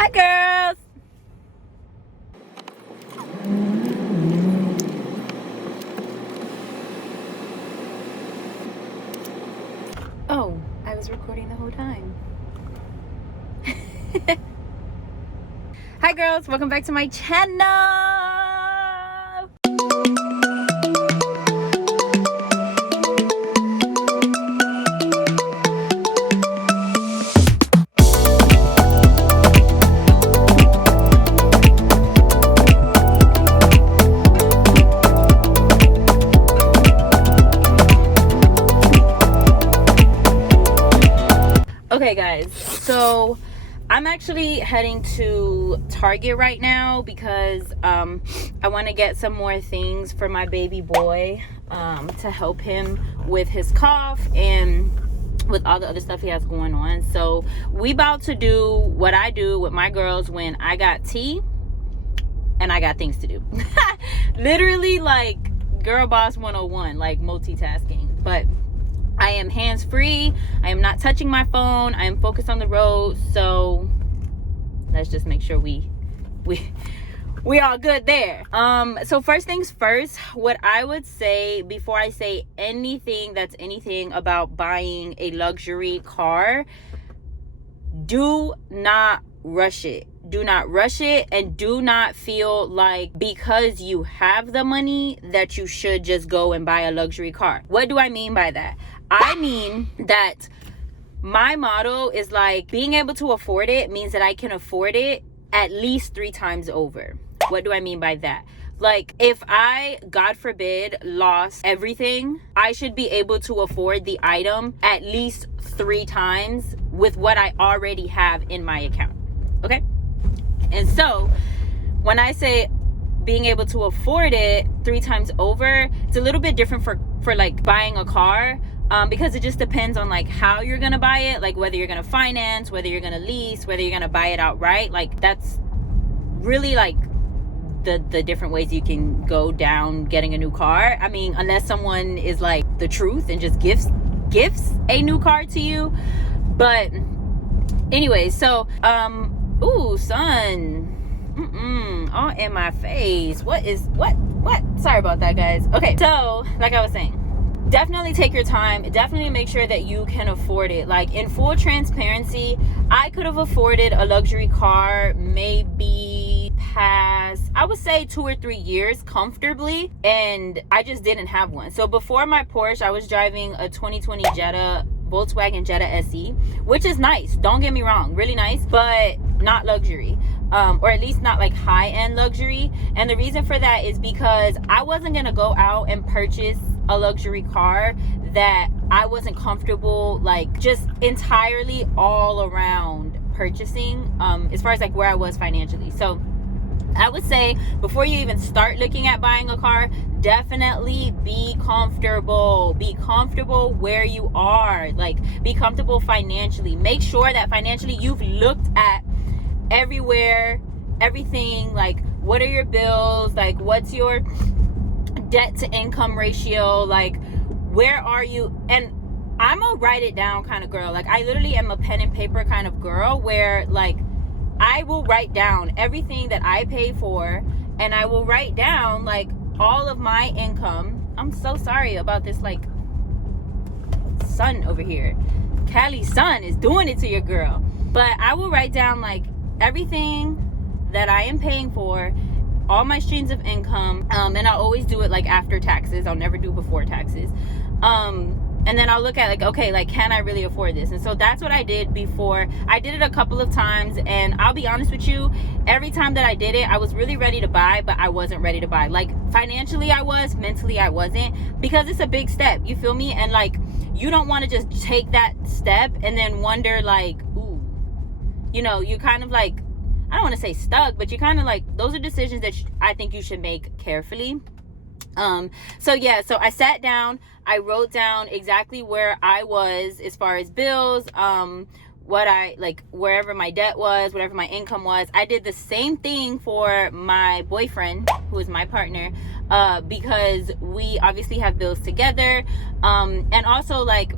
Hi, girls. Oh, I was recording the whole time. Hi, girls. Welcome back to my channel. Okay, guys, so I'm actually heading to Target right now because I want to get some more things for my baby boy to help him with his cough and with all the other stuff he has going on. So we about to do what I do with my girls when I got tea and I got things to do. Literally like girl boss 101, like multitasking. But I am hands-free. I am not touching my phone. I am focused on the road. So let's just make sure we all good there. So first things first, what I would say before I say anything that's anything about buying a luxury car, do not rush it. Do not rush it, and do not feel like because you have the money that you should just go and buy a luxury car. What do I mean by that? I mean that my motto is like being able to afford it means that I can afford it at least 3 times over. What do I mean by that? Like if I, God forbid, lost everything, I should be able to afford the item at least 3 times with what I already have in my account. Okay? And so when I say being able to afford it 3 times over, it's a little bit different for like buying a car, because it just depends on like how you're gonna buy it, like whether you're gonna finance, whether you're gonna lease, whether you're gonna buy it outright. Like that's really like the different ways you can go down getting a new car. I mean, unless someone is like the truth and just gifts a new car to you. But anyway, so ooh, sun. All in my face. What? Sorry about that, guys. Okay, so like I was saying, definitely take your time. Definitely make sure that you can afford it. Like in full transparency, I could have afforded a luxury car maybe past, I would say 2 or 3 years comfortably, and I just didn't have one. So before my Porsche, I was driving a 2020 Volkswagen Jetta SE, which is nice, don't get me wrong, really nice, but not luxury, or at least not like high-end luxury. And the reason for that is because I wasn't gonna go out and purchase a luxury car that I wasn't comfortable, like just entirely all around purchasing, as far as like where I was financially. So I would say before you even start looking at buying a car, definitely be comfortable. Be comfortable where you are. Like be comfortable financially. Make sure that financially you've looked at everywhere, everything, like what are your bills, like what's your debt to income ratio, like where are you. And I'm a write it down kind of girl. Like I literally am a pen and paper kind of girl where like I will write down everything that I pay for, and I will write down like all of my income. I'm so sorry about this like sun over here. Cali sun is doing it to your girl. But I will write down like everything that I am paying for, all my streams of income, and I'll always do it like after taxes. I'll never do before taxes. And then I'll look at like, okay, like can I really afford this? And so that's what I did before. I did it a couple of times, and I'll be honest with you, every time that I did it, I was really ready to buy, but I wasn't ready to buy. Like financially I was, mentally I wasn't, because it's a big step, you feel me? And like you don't want to just take that step and then wonder like, ooh, you know, you kind of like, I don't want to say stuck, but you kind of like, those are decisions that I think you should make carefully. So yeah, so I sat down, I wrote down exactly where I was as far as bills, what I like, wherever my debt was, whatever my income was. I did the same thing for my boyfriend, who is my partner, because we obviously have bills together. And also like,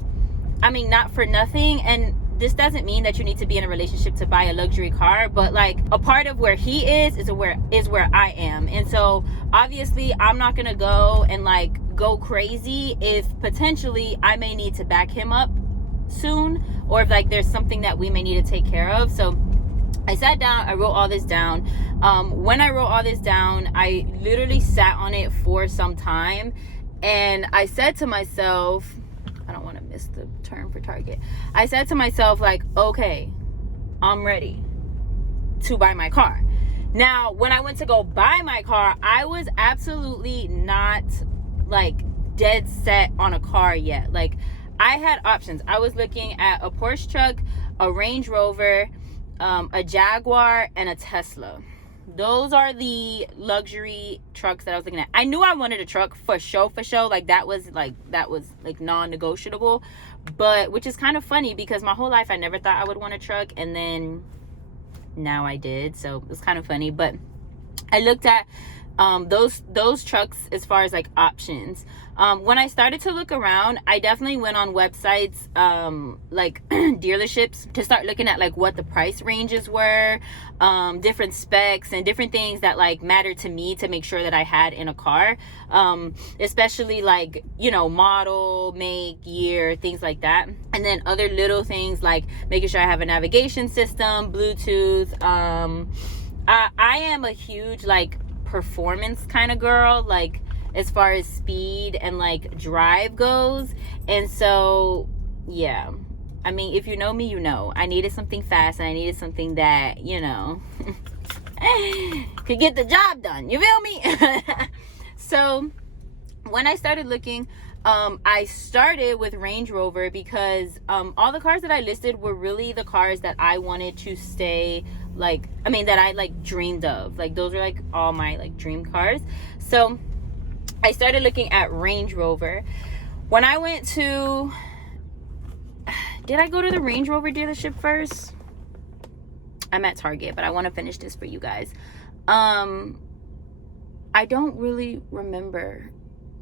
I mean, not for nothing, and this doesn't mean that you need to be in a relationship to buy a luxury car, but like a part of where he is where I am. And so obviously I'm not gonna go and like go crazy if potentially I may need to back him up soon, or if like there's something that we may need to take care of. So I sat down, I wrote all this down. When I wrote all this down, I literally sat on it for some time, and I said to myself, I don't want to miss the turn for Target. I said to myself, like, okay, I'm ready to buy my car. Now, when I went to go buy my car, I was absolutely not like dead set on a car yet. Like, I had options. I was looking at a Porsche truck, a Range Rover, a Jaguar, and a Tesla. Those are the luxury trucks that I was looking at. I knew I wanted a truck for show. Like that was non-negotiable. But which is kind of funny because my whole life I never thought I would want a truck, and then now I did. So it's kind of funny. But I looked at those trucks as far as like options. When I started to look around, I definitely went on websites like dealerships to start looking at like what the price ranges were, different specs and different things that like mattered to me to make sure that I had in a car, especially like, you know, model, make, year, things like that. And then other little things like making sure I have a navigation system, Bluetooth. I am a huge like performance kind of girl, like as far as speed and like drive goes. And so yeah, I mean, if you know me, you know I needed something fast, and I needed something that, you know, could get the job done, you feel me? So when I started looking, I started with Range Rover because all the cars that I listed were really the cars that I wanted to stay, like, I mean, that I like dreamed of. Like those are like all my like dream cars. So I started looking at Range Rover. When I went to, did I go to the Range Rover dealership first? I'm at Target, but I want to finish this for you guys. I don't really remember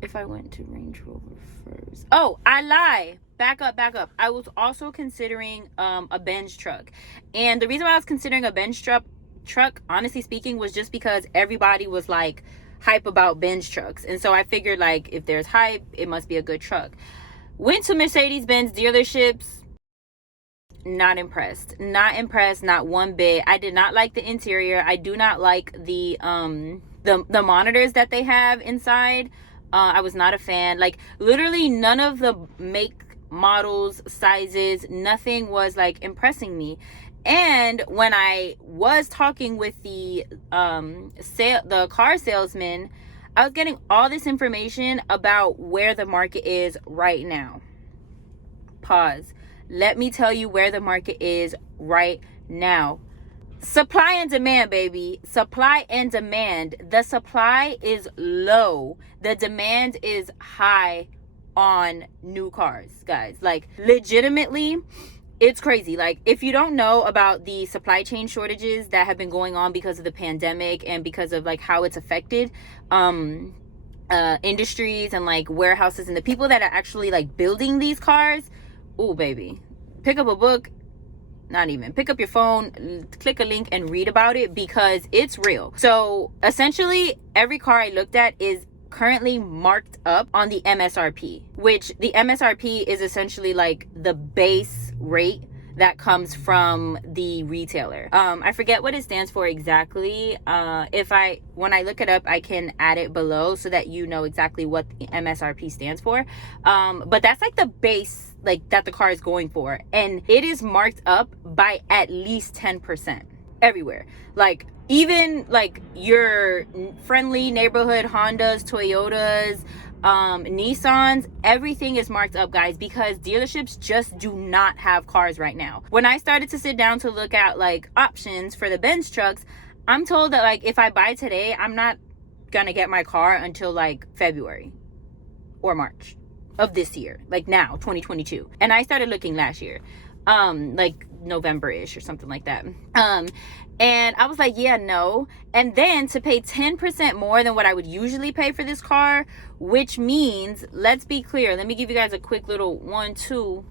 if I went to Range Rover first. Oh, I lie. Back up. I was also considering a Benz truck. And the reason why I was considering a Benz truck, honestly speaking, was just because everybody was like hype about Benz trucks. And so I figured like if there's hype, it must be a good truck. Went to Mercedes-Benz dealerships. Not impressed, not one bit. I did not like the interior. I do not like the monitors that they have inside. I was not a fan. Like literally none of the make, models, sizes, nothing was like impressing me. And when I was talking with the car salesman, I was getting all this information about where the market is right now. Pause. Let me tell you where the market is right now. Supply and demand, baby. Supply and demand. The supply is low. The demand is high on new cars, guys. Like legitimately, it's crazy. Like if you don't know about the supply chain shortages that have been going on because of the pandemic and because of like how it's affected industries and like warehouses and the people that are actually like building these cars, oh baby, pick up a book, not even, pick up your phone, click a link and read about it because it's real. So essentially every car I looked at is currently marked up on the MSRP, which the MSRP is essentially like the base rate that comes from the retailer. I forget what it stands for exactly. When I look it up, I can add it below so that you know exactly what the MSRP stands for. But that's like the base, like that the car is going for, and it is marked up by at least 10% everywhere. Like even like your friendly neighborhood Hondas, Toyotas, Nissans, everything is marked up, guys, because dealerships just do not have cars right now. When I started to sit down to look at like options for the Benz trucks, I'm told that like if I buy today, I'm not gonna get my car until like February or March of this year, like now 2022. And I started looking last year, like November-ish or something like that. And I was like, yeah, no. And then to pay 10% more than what I would usually pay for this car, which means, let's be clear, let me give you guys a quick little 1, 2,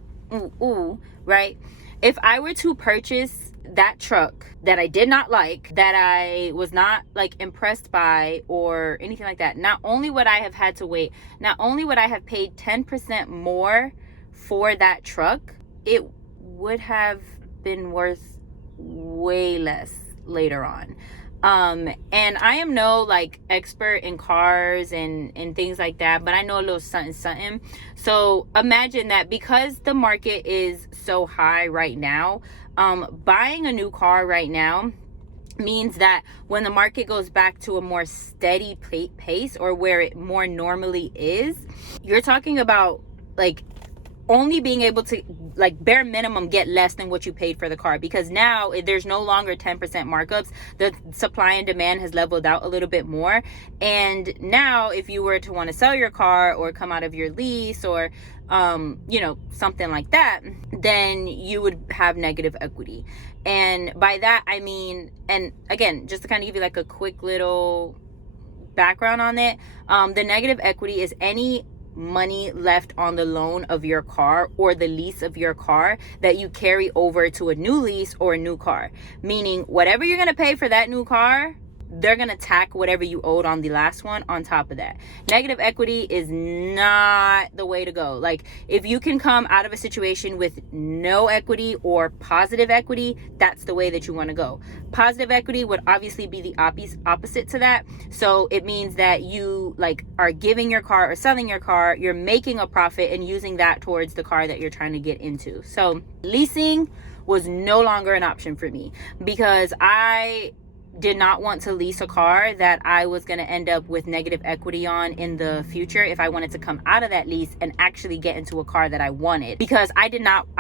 right? if I were to purchase that truck that I did not like, that I was not like impressed by or anything like that, not only would I have had to wait, not only would I have paid 10% more for that truck, it would have been worth way less later on. And I am no like expert in cars and things like that, but I know a little something. So imagine that because the market is so high right now, buying a new car right now means that when the market goes back to a more steady pace, or where it more normally is, you're talking about like only being able to like bare minimum get less than what you paid for the car, because now there's no longer 10% markups. The supply and demand has leveled out a little bit more, and now if you were to want to sell your car or come out of your lease or you know, something like that, then you would have negative equity. And by that I mean, and again, just to kind of give you like a quick little background on it, the negative equity is any money left on the loan of your car or the lease of your car that you carry over to a new lease or a new car. Meaning whatever you're going to pay for that new car, they're going to tack whatever you owed on the last one on top of that. Negative equity is not the way to go. Like if you can come out of a situation with no equity or positive equity, that's the way that you want to go. Positive equity would obviously be the opposite to that. So it means that you like are giving your car or selling your car, you're making a profit and using that towards the car that you're trying to get into. So leasing was no longer an option for me because I did not want to lease a car that I was going to end up with negative equity on in the future if I wanted to come out of that lease and actually get into a car that I wanted. Because I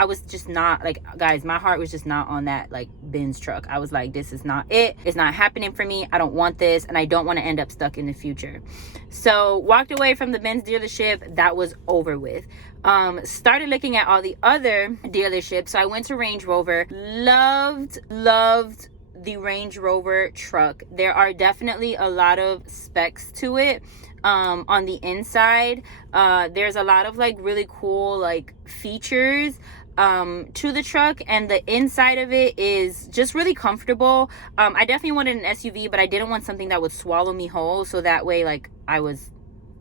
was just not like, guys, my heart was just not on that like Benz truck. I was like, this is not it. It's not happening for me. I don't want this, and I don't want to end up stuck in the future. So walked away from the Benz dealership. That was over with. Started looking at all the other dealerships. So I went to Range Rover. Loved the Range Rover truck. There are definitely a lot of specs to it. On the inside, there's a lot of like really cool like features to the truck, and the inside of it is just really comfortable. I definitely wanted an SUV, but I didn't want something that would swallow me whole, so that way like I was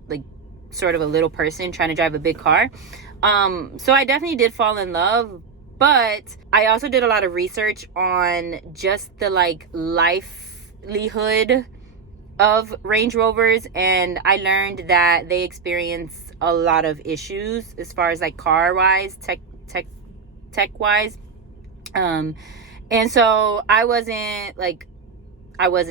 like sort of a little person trying to drive a big car. So I definitely did fall in love. But I also did a lot of research on just the like livelihood of Range Rovers, and I learned that they experience a lot of issues as far as like car wise, tech wise. And so I wasn't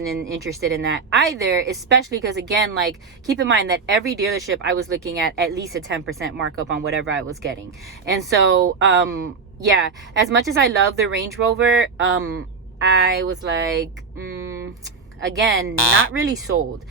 interested in that either, especially because again, like keep in mind that every dealership I was looking at least a 10% markup on whatever I was getting. And so yeah, as much as I love the Range Rover, I was like, again, not really sold.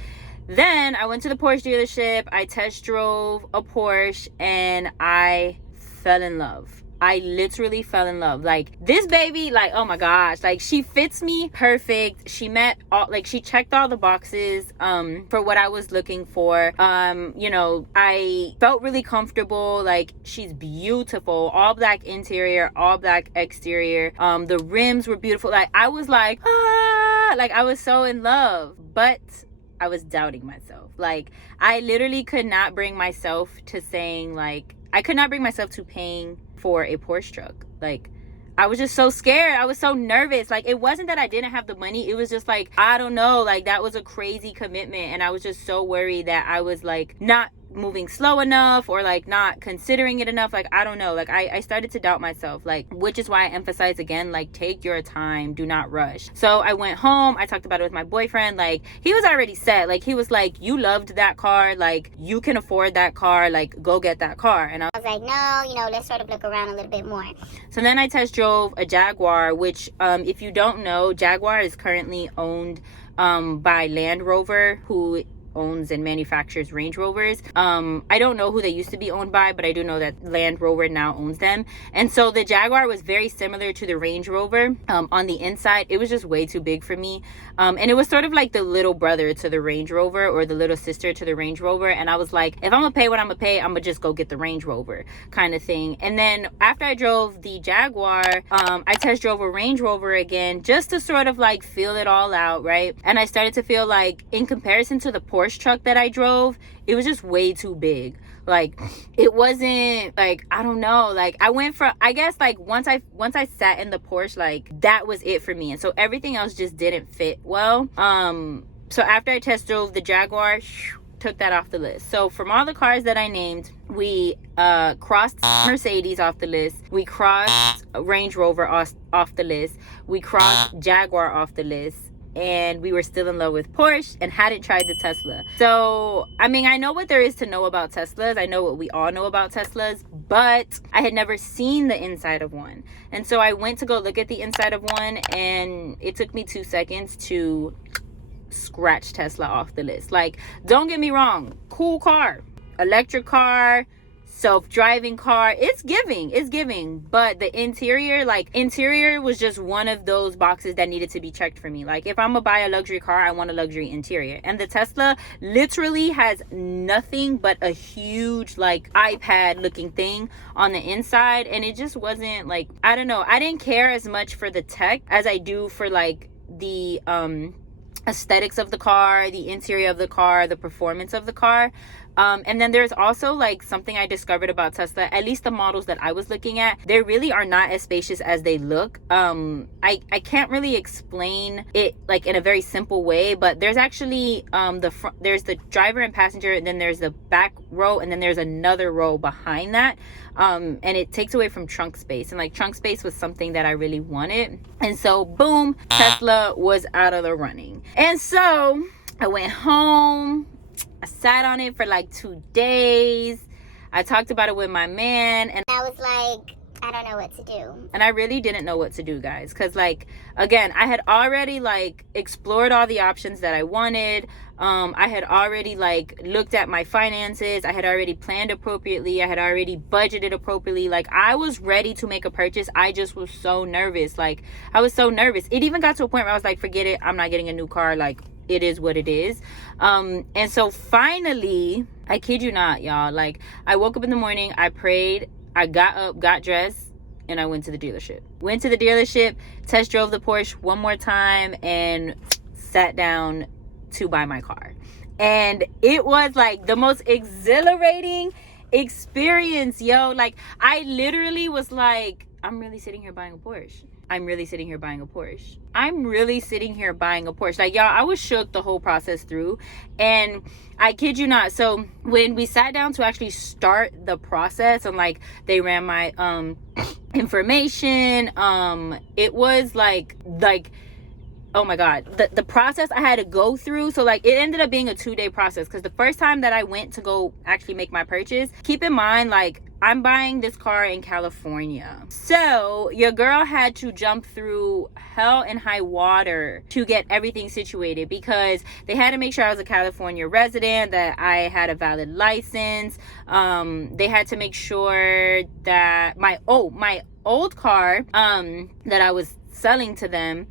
Then I went to the Porsche dealership. I test drove a Porsche and I fell in love. I literally fell in love. Like this baby, like, oh my gosh, like she fits me perfect. She met all, like she checked all the boxes for what I was looking for. You know, I felt really comfortable. Like she's beautiful, all black interior, all black exterior. The rims were beautiful. Like I was like, like I was so in love, but I was doubting myself. Like I literally could not bring myself to saying, like, I could not bring myself to paying for a Porsche truck. Like I was just so scared. I was so nervous. Like it wasn't that I didn't have the money. It was just like, I don't know, like that was a crazy commitment, and I was just so worried that I was like not moving slow enough or like not considering it enough. Like I don't know, like I started to doubt myself, like, which is why I emphasize again, like take your time, do not rush. So I went home, I talked about it with my boyfriend. Like he was already set. Like he was like, you loved that car, like you can afford that car, like go get that car. And I was like, no, you know, let's sort of look around a little bit more. So then I test drove a Jaguar, which if you don't know, Jaguar is currently owned by Land Rover, who owns and manufactures Range Rovers. I don't know who they used to be owned by, but I do know that Land Rover now owns them. And so the Jaguar was very similar to the Range Rover. On the inside, it was just way too big for me. And it was sort of like the little brother to the Range Rover, or the little sister to the Range Rover. And I was like, if I'm gonna pay what I'm gonna pay, I'm gonna just go get the Range Rover kind of thing. And then after I drove the Jaguar, I test drove a Range Rover again, just to sort of like feel it all out, right? And I started to feel like, in comparison to the Porsche truck that I drove, it was just way too big. Like, it wasn't like, I don't know, like I went from, I guess like once I sat in the Porsche, like that was it for me. And so everything else just didn't fit well. So after I test drove the Jaguar, took that off the list. So from all the cars that I named, we crossed Mercedes off the list, we crossed Range Rover off the list, we crossed Jaguar off the list, and we were still in love with Porsche and hadn't tried the Tesla. So, I mean, I know what there is to know about Teslas. I know what we all know about Teslas, but I had never seen the inside of one. And so I went to go look at the inside of one, and it took me 2 seconds to scratch Tesla off the list. Like, don't get me wrong, cool car, electric car, self-driving car, it's giving, but the interior was just one of those boxes that needed to be checked for me. Like, if I'm gonna buy a luxury car, I want a luxury interior, and the Tesla literally has nothing but a huge like iPad looking thing on the inside, and it just wasn't like, I don't know, I didn't care as much for the tech as I do for like the aesthetics of the car, the interior of the car, the performance of the car. And then there's also like something I discovered about Tesla, at least the models that I was looking at, they really are not as spacious as they look. I can't really explain it like in a very simple way, but there's actually there's the driver and passenger, and then there's the back row, and then there's another row behind that. And it takes away from trunk space, and like trunk space was something that I really wanted. And so boom, Tesla was out of the running. And so I went home, I sat on it for like 2 days. I talked about it with my man, and I was like, I don't know what to do. And I really didn't know what to do, guys, because like, again, I had already like explored all the options that I wanted. I had already like looked at my finances. I had already planned appropriately. I had already budgeted appropriately. Like, I was ready to make a purchase. I just was so nervous. Like, I was so nervous. It even got to a point where I was like, forget it, I'm not getting a new car. Like, it is what it is. And so finally, I kid you not, y'all, like, I woke up in the morning, I prayed, I got up, got dressed, and I went to the dealership, test drove the Porsche one more time, and sat down to buy my car. And it was like the most exhilarating experience, yo. Like, I literally was like, I'm really sitting here buying a Porsche. I'm really sitting here buying a Porsche. Like, y'all, I was shook the whole process through. And I kid you not. So when we sat down to actually start the process, and like they ran my information, it was like oh my god, the process I had to go through. So like, it ended up being a 2-day process, because the first time that I went to go actually make my purchase, keep in mind, like, I'm buying this car in California, so your girl had to jump through hell and high water to get everything situated, because they had to make sure I was a California resident, that I had a valid license. They had to make sure that my old car that I was selling to them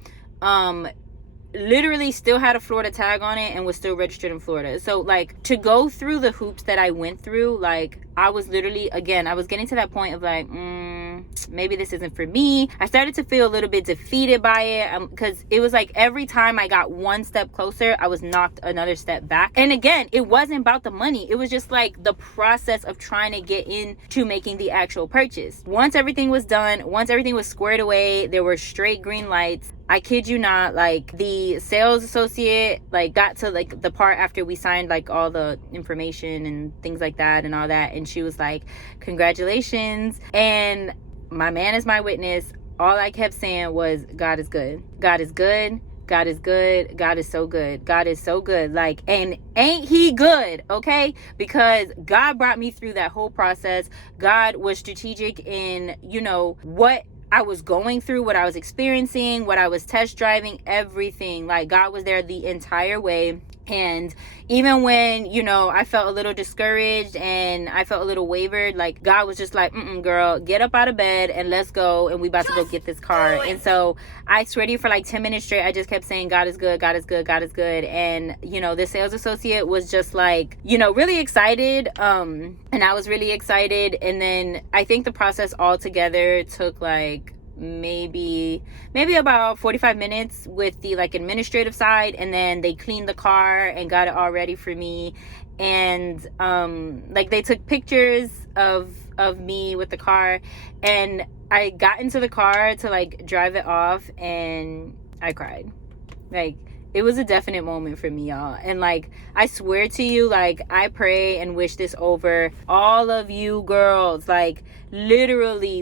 literally still had a Florida tag on it and was still registered in Florida. So like, to go through the hoops that I went through, like, I was literally, again, I was getting to that point of like, maybe this isn't for me. I started to feel a little bit defeated by it, because it was like every time I got one step closer, I was knocked another step back. And again, it wasn't about the money. It was just like the process of trying to get into making the actual purchase. Once everything was done, once everything was squared away, there were straight green lights. I kid you not, like, the sales associate like got to like the part after we signed like all the information and things like that and all that, and she was like, congratulations. And my man is my witness. All I kept saying was, God is good. God is good. God is good. God is so good. God is so good. Like, and ain't he good? Okay? Because God brought me through that whole process. God was strategic in, you know, what I was going through, what I was experiencing, what I was test driving, everything. Like, God was there the entire way. And even when, you know, I felt a little discouraged and I felt a little wavered, like God was just like, girl, get up out of bed and let's go, and we about to go get this car. And so I swear to you, for like 10 minutes straight, I just kept saying, God is good, God is good, God is good. And, you know, the sales associate was just like, you know, really excited. And I was really excited. And then I think the process altogether took like maybe about 45 minutes with the like administrative side, and then they cleaned the car and got it all ready for me. And like they took pictures of me with the car, and I got into the car to like drive it off, and I cried. Like, it was a definite moment for me, y'all. And like, I swear to you, like, I pray and wish this over all of you girls. Like, literally,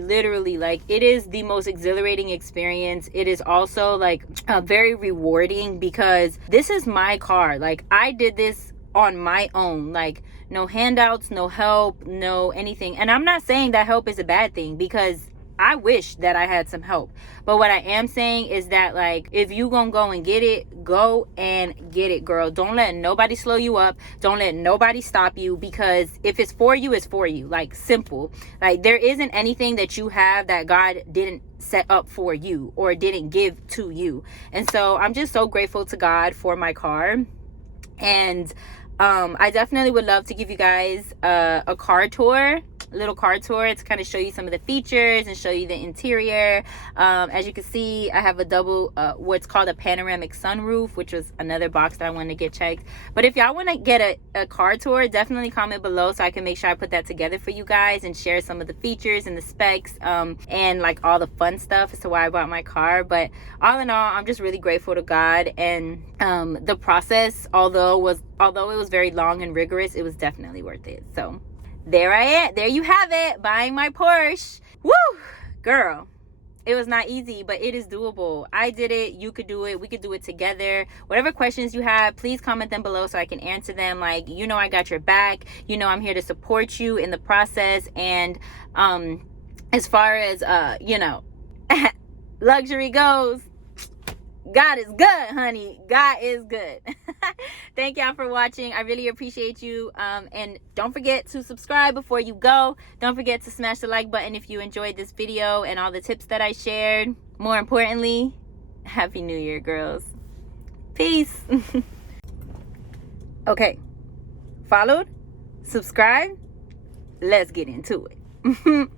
like, it is the most exhilarating experience. It is also like very rewarding, because this is my car. Like, I did this on my own. Like, no handouts, no help, no anything. And I'm not saying that help is a bad thing, because I wish that I had some help. But what I am saying is that, like, if you gonna go and get it, go and get it, girl. Don't let nobody slow you up. Don't let nobody stop you, because if it's for you, it's for you. Like, simple. Like, there isn't anything that you have that God didn't set up for you or didn't give to you. And so I'm just so grateful to God for my car. And I definitely would love to give you guys a car tour, a little car tour, to kind of show you some of the features and show you the interior. As you can see, I have a double what's called a panoramic sunroof, which was another box that I wanted to get checked. But if y'all want to get a car tour, definitely comment below so I can make sure I put that together for you guys and share some of the features and the specs and like all the fun stuff as to why I bought my car. But all in all, I'm just really grateful to God. And the process, although it was very long and rigorous, it was definitely worth it. So there you have it, buying my Porsche. Woo, girl, it was not easy, but it is doable. I did it, you could do it, we could do it together. Whatever questions you have, please comment them below so I can answer them. Like, you know, I got your back. You know, I'm here to support you in the process. And as far as you know, luxury goes, God is good, honey. God is good. Thank y'all for watching. I really appreciate you. And don't forget to subscribe before you go. Don't forget to smash the like button if you enjoyed this video and all the tips that I shared. More importantly, Happy New Year, girls. Peace. Okay. Followed? Subscribe? Let's get into it.